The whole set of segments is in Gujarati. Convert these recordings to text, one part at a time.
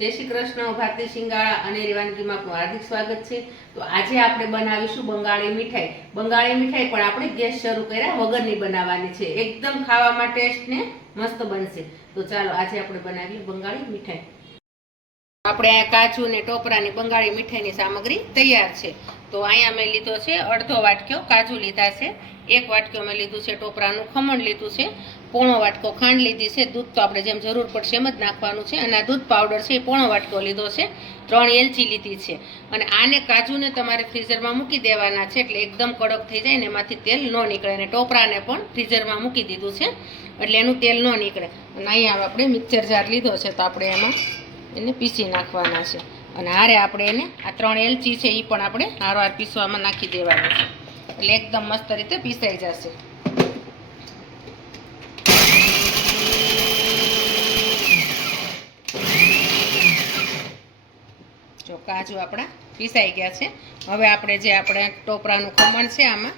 જય શ્રી કૃષ્ણ ભારતી શિંગાળા અને રેવાનગીમાં આપનું હાર્દિક સ્વાગત છે. તો આજે આપણે બનાવીશું બંગાળી મીઠાઈ. બંગાળી મીઠાઈ પણ આપણે ગેસ શરૂ કર્યા, વગરની બનાવવાની છે. એકદમ ખાવામાં ટેસ્ટ ને મસ્ત બનશે. તો ચાલો આજે આપણે બનાવીએ બંગાળી મીઠાઈ. આપણે કાજુ ને ટોપરાની બંગાળી મીઠાઈની સામગ્રી તૈયાર છે. તો અહીંયા મેં લીધો છે અડધો વાટક્યો કાજુ લીધા છે. એક વાટક્યો મેં લીધું છે ટોપરાનું ખમણ લીધું છે. પોણો વાટકો ખાંડ લીધી છે. દૂધ તો આપણે જેમ જરૂર પડશે એમ જ નાખવાનું છે. અને આ દૂધ પાવડર છે એ પોણો વાટકો લીધો છે. ત્રણ એલચી લીધી છે. અને આને કાજુને તમારે ફ્રીઝરમાં મૂકી દેવાના છે. એટલે એકદમ કડક થઈ જાય ને એમાંથી તેલ ન નીકળે. અને ટોપરાને પણ ફ્રીઝરમાં મૂકી દીધું છે. એટલે એનું તેલ ન નીકળે. અને અહીંયા આપણે મિક્સર જાર લીધો છે તો આપણે એમાં એને પીસી નાખવાના છે. અને હારે આપણે એને આ ત્રણ એલચી છે એ પણ આપણે હારવાર પીસવામાં નાખી દેવાના છે. એટલે એકદમ મસ્ત રીતે પીસાઈ જશે. કાજુ આપણા પીસાઈ ગયા છે. હવે આપણે જે આપણે ટોપરાનું ખમણ છે આમાં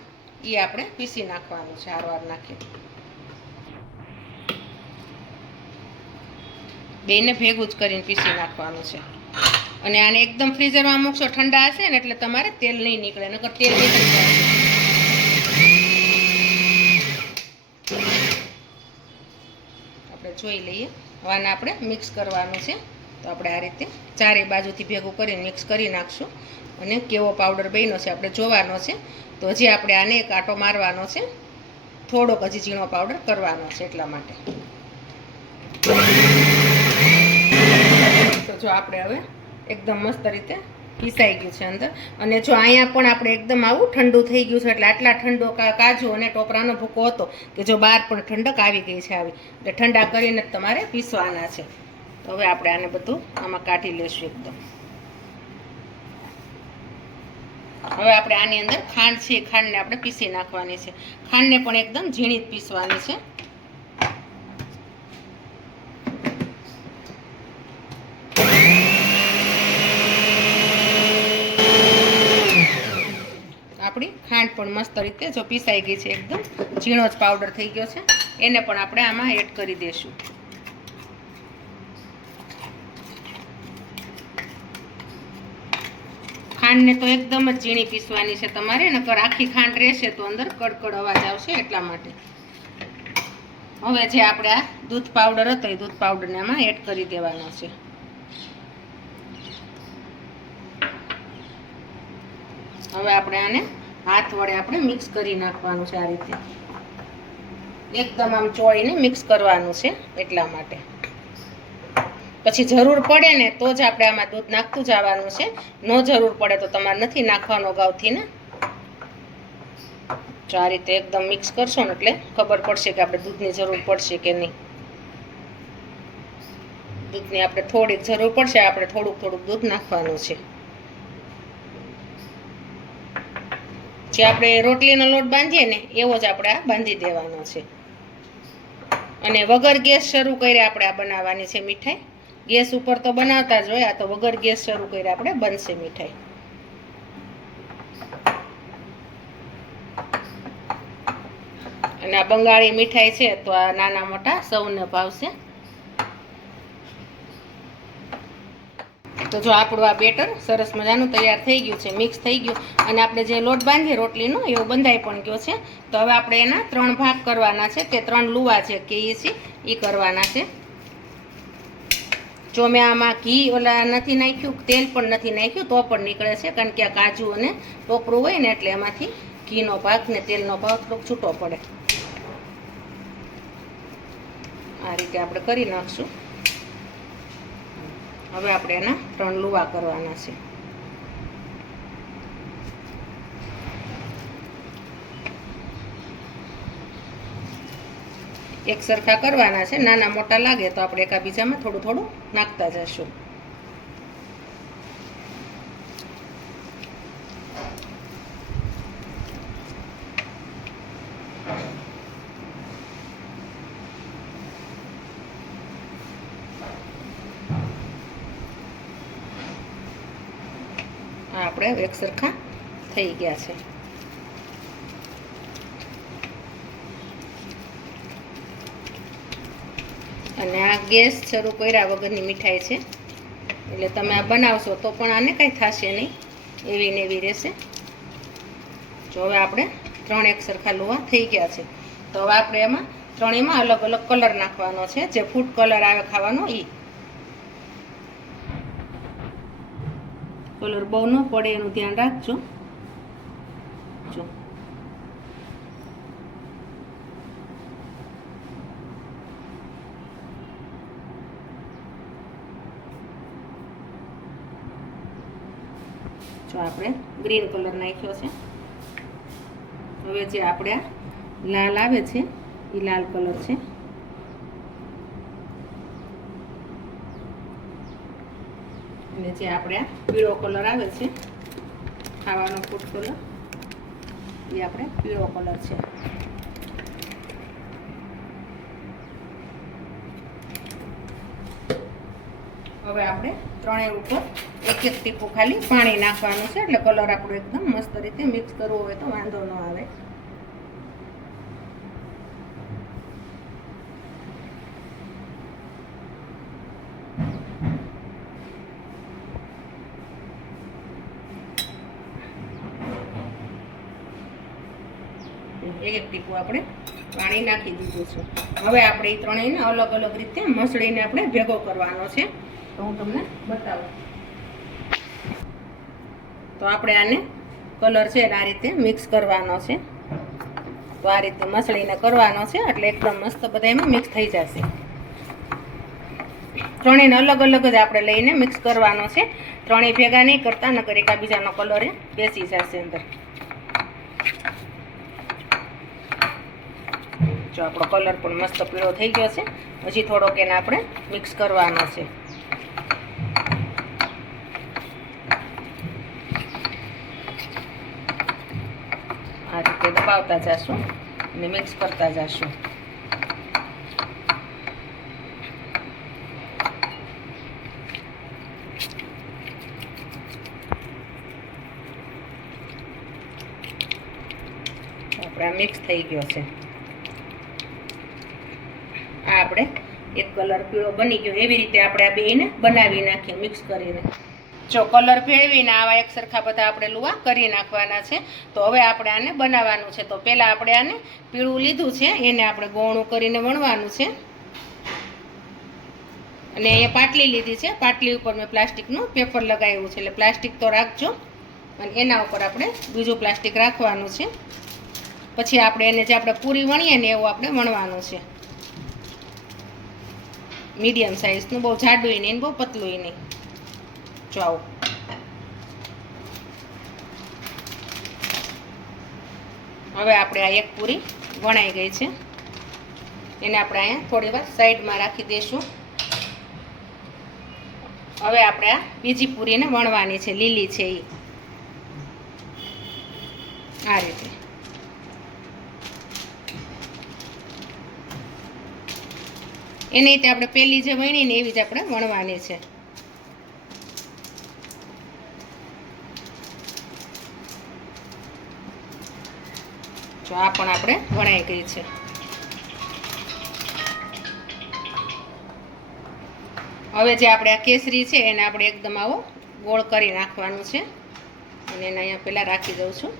એ આપણે પીસી નાખવાનું છે હારવાર નાખી. બેને ભેગું જ કરીને પીસી નાખવાનું છે. અને આને એકદમ ફ્રીઝરમાં મૂકશો, ઠંડા હશે ને એટલે તમારે તેલ નહીં નીકળે, નકર તેલ નીકળી જાય. આપણે જોઈ લઈએ, હવે આપણે મિક્સ કરવાનું છે. તો આપણે આ રીતે ચારેય બાજુથી ભેગું કરી મિક્સ કરી નાખશું. અને કેવો પાવડર બન્યો છે આપણે જોવાનો છે. તો હજી આપણે આને એક આટો મારવાનો છે. થોડોક હજી ઝીણો પાવડર કરવાનો છે એટલા માટે. તો જો આપણે હવે એકદમ મસ્ત રીતે પીસાઈ ગયું છે અંદર. અને જો અહીંયા પણ આપણે એકદમ આવું ઠંડુ થઈ ગયું છે, એટલે આટલા ઠંડો કાજુ અને ટોપરાનો ભૂકો હતો કે જો બહાર પણ ઠંડક આવી ગઈ છે આવી. એટલે ઠંડા કરીને તમારે પીસવાના છે. તો હવે આપણે આને બધું આમાં કાઢી લેશું એકદમ. હવે આપણે આની અંદર ખાંડ છે ખાંડને આપણે પીસી નાખવાની છે. ખાંડને પણ એકદમ ઝીણી જ પીસવાની છે. આપણી ખાંડ પણ મસ્ત રીતે જો પીસાઈ ગઈ છે, એકદમ ઝીણો જ પાવડર થઈ ગયો છે. એને પણ આપણે આમાં એડ કરી દઈશું ખાંડને તો એકદમ જ ઝીણી પીસવાની છે તમારે. નકર આખી ખાંડ રહેશે તો અંદર કડકડ અવાજ આવશે એટલા માટે. હવે જે આપણે આ દૂધ પાવડર હતો એ દૂધ પાવડરને આમાં એડ કરી દેવાનો છે. હવે આપણે આને હાથ વડે આપણે મિક્સ કરી નાખવાનું છે આ રીતે. એકદમ આમ ચોળીને મિક્સ કરવાનું છે એટલા માટે. પછી જરૂર પડે ને તો જ આપણે આમાં દૂધ નાખતું જવાનું છે. નો જરૂર પડે તો તમારે નથી નાખવાનો અગાઉથી ને? જો આ રીતે એકદમ મિક્સ કરશો ને એટલે ખબર પડશે કે આપણે દૂધની જરૂર પડશે કે નહીં. દૂધની આપણે થોડીક જરૂર પડશે, આપણે થોડુંક થોડુંક દૂધ નાખવાનું છે. જે આપણે રોટલીનો લોટ બાંધીએ ને, એવો જ આપણે આ બાંધી દેવાનો છે. અને વગર ગેસ શરૂ કરી આપણે આ બનાવવાની છે મીઠાઈ. ગેસ ઉપર તો બનાવતા જ હોય, આ તો વગર ગેસ શરૂ કરી આપણે બનશે મીઠાઈ. અને આ બંગાળી મીઠાઈ છે, તો આ નાના મોટા સૌને ભાવશે. તો જો આપણું આ બેટર સરસ મજાનું તૈયાર થઈ ગયું છે, મિક્સ થઈ ગયું. અને આપણે જે લોટ બાંધીએ રોટલીનો, એવો બંધાઈ પણ ગયો છે. તો હવે આપણે એના ત્રણ ભાગ કરવાના છે કે ત્રણ લુવા છે, કે એ એ કરવાના છે. જો મેં આમાં ઘી ઓલા નથી નાખ્યું, તેલ પણ નથી નાખ્યું, તો પણ નીકળે છે, કારણ કે આ કાજુ અને ટોપરું હોય ને એટલે એમાંથી ઘીનો ભાગ ને તેલનો ભાગ થોડોક છૂટો પડે. આ રીતે આપણે કરી નાખશું. હવે આપણે એના ત્રણ લુવા કરવાના છે. એક સરખા કરવાના છે, નાના મોટા લાગે તો આપણે એકાબીજામાં થોડું થોડું નાખતા જશું. આપણે એક સરખા થઈ ગયા છે. અને આ ગેસ શરૂ કર્યા વગરની મીઠાઈ છે. એટલે તમે આ બનાવશો તો પણ આને કંઈ થશે નહીં. એવી ને એવી રહેશે. જો હવે આપણે ત્રણ એક સરખા લોહા થઈ ગયા છે. તો હવે આપણે એમાં ત્રણેયમાં અલગ અલગ કલર નાખવાનો છે. જે ફૂડ કલર આવે ખાવાનો એ કલર બહુ ન પડે એનું ધ્યાન રાખજો. જો. જો આપણે ગ્રીન કલર નાખ્યો છે. હવે જે આપણે લાલ આવે છે એ લાલ કલર છે. અને જે આપણે પીળો કલર આવે છે, ખાવાનો ફૂડ કલર એ આપણે પીળો કલર છે. હવે આપણે ત્રણેય ઉપર એક એક ટીપું ખાલી પાણી નાખવાનું છે. એટલે કલર આપણો એકદમ મસ્ત રીતે મિક્સ કરવો હોય તો વાંધો ન આવે. એક એક ટીપું આપણે પાણી નાખી દીધું છે. હવે આપણે એ ત્રણેયને અલગ અલગ રીતે મસળીને આપણે ભેગો કરવાનો છે. તો હું તમને બતાવું. તો આપણે આને કલર છે આ રીતે મિક્સ કરવાનો છે. તો આ રીતે મસળીને કરવાનો છે, એટલે એકદમ મસ્ત બધા એમાં મિક્સ થઈ જશે. ત્રણેયને અલગ અલગ જ આપણે લઈને મિક્સ કરવાનો છે. ત્રણેય ભેગા નહીં કરતા, નકર એકાબીજાનો કલર એ બેસી જશે અંદર. જો આપણો કલર પણ મસ્ત પીળો થઈ ગયો છે. હજી થોડોક એને આપણે મિક્સ કરવાનો છે આ રીતે દબાવતા જશું અને મિક્સ કરતા જશું. આપણે આ મિક્સ થઈ ગયો છે. આ આપણે એક કલર પીળો બની ગયો. એવી રીતે આપણે આ બેને બનાવી નાખીએ મિક્સ કરીને. જો કલર ભેળવીને આવા એક સરખા બધા આપણે લુવા કરી નાખવાના છે, તો હવે આપણે આને બનાવવાનું છે. તો પહેલાં આપણે આને પીળું લીધું છે, એને આપણે ગોણું કરીને વણવાનું છે. અને અહીંયા પાટલી લીધી છે. પાટલી ઉપર મેં પ્લાસ્ટિકનું પેપર લગાવ્યું છે. એટલે પ્લાસ્ટિક તો રાખજો. અને એના ઉપર આપણે બીજું પ્લાસ્ટિક રાખવાનું છે. પછી આપણે એને જે આપણે પૂરી વણીએ ને એવું આપણે વણવાનું છે. મીડિયમ સાઇઝનું, બહુ જાડું નહીં બહુ પતલું નહીં. જો હવે આપણે આ એક પૂરી વણાઈ ગઈ છે. એને આપણે અહીંયા થોડી વાર સાઈડમાં રાખી દઈશું હવે આપણે આ બીજી પૂરીને વણવાની છે, લીલી છે એ આ રીતે. એની રીતે આપણે પેલી જે વણી ને એવી જ આપણે વણવાની છે. જો આ પણ આપણે વણાઈ ગઈ છે. હવે જે આપણે આ કેસરી છે એને આપણે એકદમ આવો ગોળ કરી નાખવાનું છે. અને એને અહીંયા પહેલાં રાખી દઉં છું.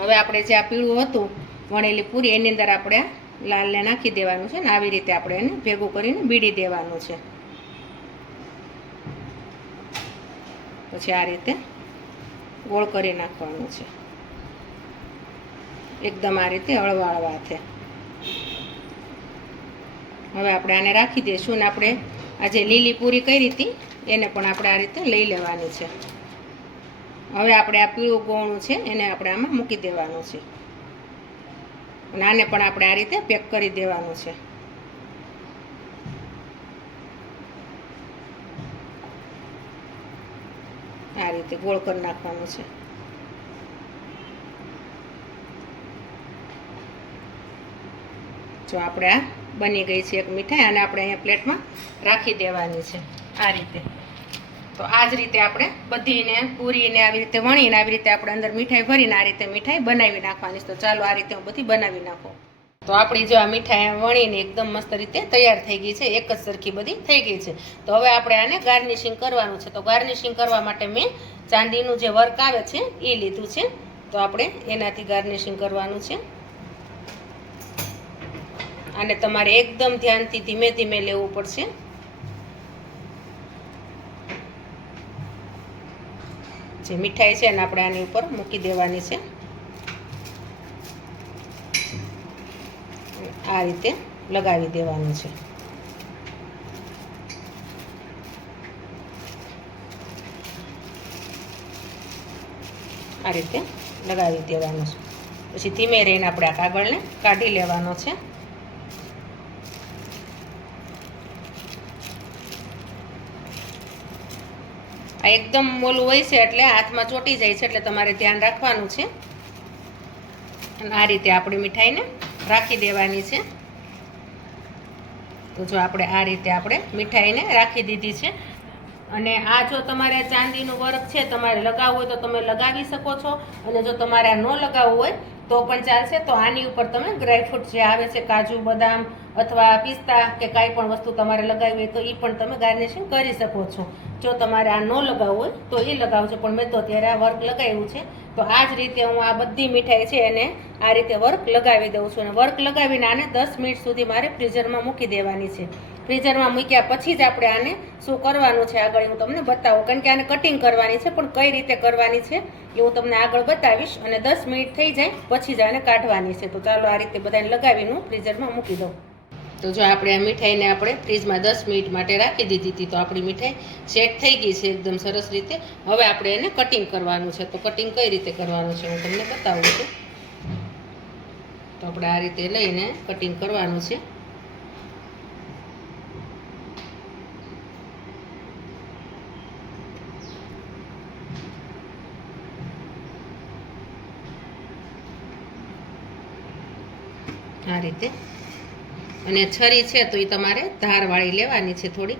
હવે આપણે જે આ પીળું હતું, વણેલી પૂરી, એની અંદર આપણે લાલને નાખી દેવાનું છે ને આવી રીતે આપણે એને ભેગું કરીને બીડી દેવાનું છે. પછી આ રીતે ગોળ કરી નાખવાનું છે. એકદમ આ રીતે હળવા છે. હવે આપણે આને રાખી દઈશું ને આપણે આ જે લીલી પૂરી કરી હતી, એને પણ આપણે આ રીતે લઈ લેવાની છે. હવે આપણે આ પીળું ગોળું છે, એને આપણે આમાં મૂકી દેવાનું છે. અને આને પણ આપણે આ રીતે પેક કરી દેવાનું છે. આ રીતે ગોળ કરી નાખવાનું છે. જો આપણે આ બની ગઈ છે એક મીઠાઈ અને આપણે અહીંયા પ્લેટમાં રાખી દેવાની છે આ રીતે. તો આ જ રીતે આપણે બધીને પૂરીને આવી રીતે વણીને આવી રીતે આપણે અંદર મીઠાઈ ભરીને આ રીતે મીઠાઈ બનાવી નાખવાની છે. તો ચાલો આ રીતે હું બધી બનાવી નાખું. તો આપણી જો આ મીઠાઈ વણીને એકદમ મસ્ત રીતે તૈયાર થઈ ગઈ છે. એક જ સરખી બધી થઈ ગઈ છે. તો હવે આપણે આને ગાર્નિશિંગ કરવાનું છે. તો ગાર્નિશિંગ કરવા માટે મેં ચાંદીનું જે વર્ક આવે છે એ લીધું છે. તો આપણે એનાથી ગાર્નિશિંગ કરવાનું છે. આને તમારે એકદમ ધ્યાનથી ધીમે ધીમે લેવું પડશે. જે મીઠાઈ છે એને આપણે આની ઉપર મૂકી દેવાની છે. આ રીતે લગાવી દેવાનું છે. આ રીતે લગાવી દેવાનું છે. પછી ધીમે રહીને આપણે આ કાગળને કાઢી લેવાનો છે. આ એકદમ મોલું હોય છે એટલે હાથમાં ચોટી જાય છે એટલે તમારે ધ્યાન રાખવાનું છે. અને આ રીતે આપણી મીઠાઈને રાખી દેવાની છે. તો જો આપણે આ રીતે આપણે મીઠાઈને રાખી દીધી છે. અને આ જો તમારે ચાંદીનું વર્ક છે, તમારે લગાવવું હોય તો તમે લગાવી શકો છો. અને જો તમારે ન લગાવવું હોય તો પણ ચાલશે. તો આની ઉપર તમે ડ્રાયફ્રૂટ જે આવે છે, કાજુ, બદામ અથવા પિસ્તા કે કાંઈ પણ વસ્તુ તમારે લગાવી હોય તો એ પણ તમે ગાર્નિશિંગ કરી શકો છો. જો તમારે આ ન લગાવવું હોય, તો એ લગાવજો. પણ મેં તો અત્યારે આ વર્ક લગાવ્યું છે, તો આ જ રીતે હું આ બધી મીઠાઈ છે એને આ રીતે વર્ક લગાવી દઉં છું. અને વર્ક લગાવીને આને દસ મિનિટ સુધી મારે ફ્રીઝરમાં મૂકી દેવાની છે. ફ્રીઝરમાં મૂક્યા પછી જ આપણે આને શું કરવાનું છે આગળ હું તમને બતાવું. કારણ કે આને કટિંગ કરવાની છે, પણ કઈ રીતે કરવાની છે એ હું તમને આગળ બતાવીશ. અને દસ મિનિટ થઈ જાય, પછી જ આને કાઢવાની છે. તો ચાલો આ રીતે બધાને લગાવીને હું ફ્રીઝરમાં મૂકી દઉં. તો જો આપણે આ મીઠાઈને આપણે ફ્રીજમાં દસ મિનિટ માટે રાખી દીધી હતી, તો આપણી મીઠાઈ સેટ થઈ ગઈ છે એકદમ સરસ રીતે. હવે આપણે એને કટિંગ કરવાનું છે. તો કટિંગ કઈ રીતે કરવાનું છે? હું તમને બતાવું છું. તો આપણે આ રીતે લઈને કટિંગ કરવાનું છે. આ રીતે અને છરી છે તો એ તમારે ધારવાળી લેવાની છે થોડી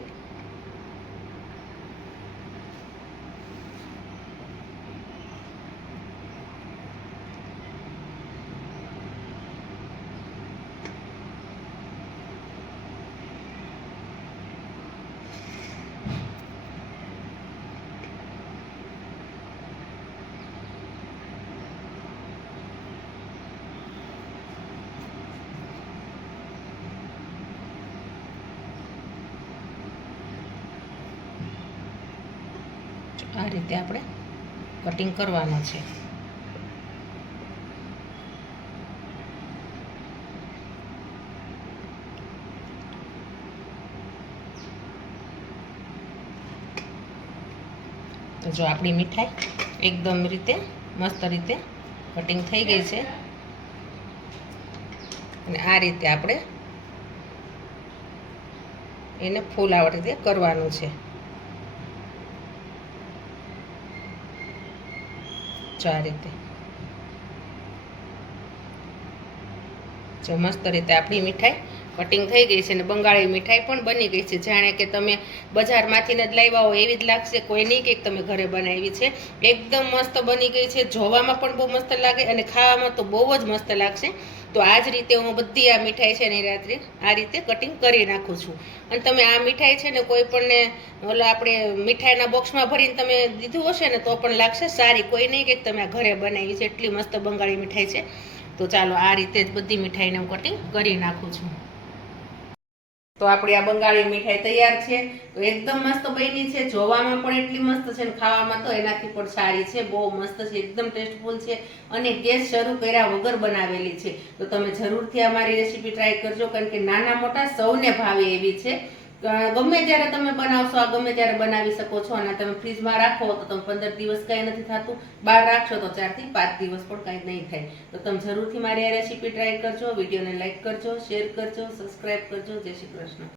આ રીતે આપણે કટિંગ કરવાનું છે. જો આપણી મીઠાઈ એકદમ રીતે, મસ્ત રીતે કટિંગ થઈ ગઈ છે. અને આ રીતે આપણે એને ફૂલ આવડ રીતે કરવાનું છે. જો આ રીતે. જો રીતે આપણી મીઠાઈ કટિંગ થઈ ગઈ છે અને બંગાળી મીઠાઈ પણ બની ગઈ છે. જાણે કે તમે બજારમાંથી જ લાવ્યા હો એવી જ લાગશે. કોઈ નહીં કે તમે ઘરે બનાવી છે. એકદમ મસ્ત બની ગઈ છે. જોવામાં પણ બહુ મસ્ત લાગે અને ખાવામાં તો બહુ જ મસ્ત લાગશે. તો આ જ રીતે હું બધી આ મીઠાઈ છે ને રાત્રે આ રીતે કટિંગ કરી નાખું છું. અને તમે આ મીઠાઈ છે ને કોઈ પણને ઓલા આપણે મીઠાઈના બોક્સમાં ભરીને તમે દીધું હશે ને તો પણ લાગશે. સારી. કોઈ નહીં કે તમે ઘરે બનાવી છે. એટલી મસ્ત બંગાળી મીઠાઈ છે. તો ચાલો આ રીતે જ બધી મીઠાઈને હું કટિંગ કરી નાખું છું. તો આપણી આ બંગાળી મીઠાઈ તૈયાર છે. તો એકદમ મસ્ત બની છે. જોવામાં પણ એટલી મસ્ત છે અને ખાવામાં તો એનાથી પણ સારી છે. બહુ મસ્ત છે. એકદમ ટેસ્ટફુલ છે. અને ગેસ શરૂ કર્યા વગર બનાવેલી છે. તો તમે જરૂરથી અમારી રેસીપી ટ્રાય કરજો. કારણ કે નાના મોટા સૌને ભાવે એવી છે. ગમે ત્યારે તમે બનાવશો, આ ગમે ત્યારે બનાવી શકો છો અને તમે ફ્રીજમાં રાખો તો તમે પંદર દિવસ કાંઈ નથી થતું. બહાર રાખશો તો ચારથી પાંચ દિવસ પણ કાંઈ નહીં થાય. તો તમે જરૂરથી મારી આ રેસીપી ટ્રાય કરજો, વિડીયોને લાઇક કરજો શેર કરજો સબસ્ક્રાઈબ કરજો. જય શ્રી કૃષ્ણ.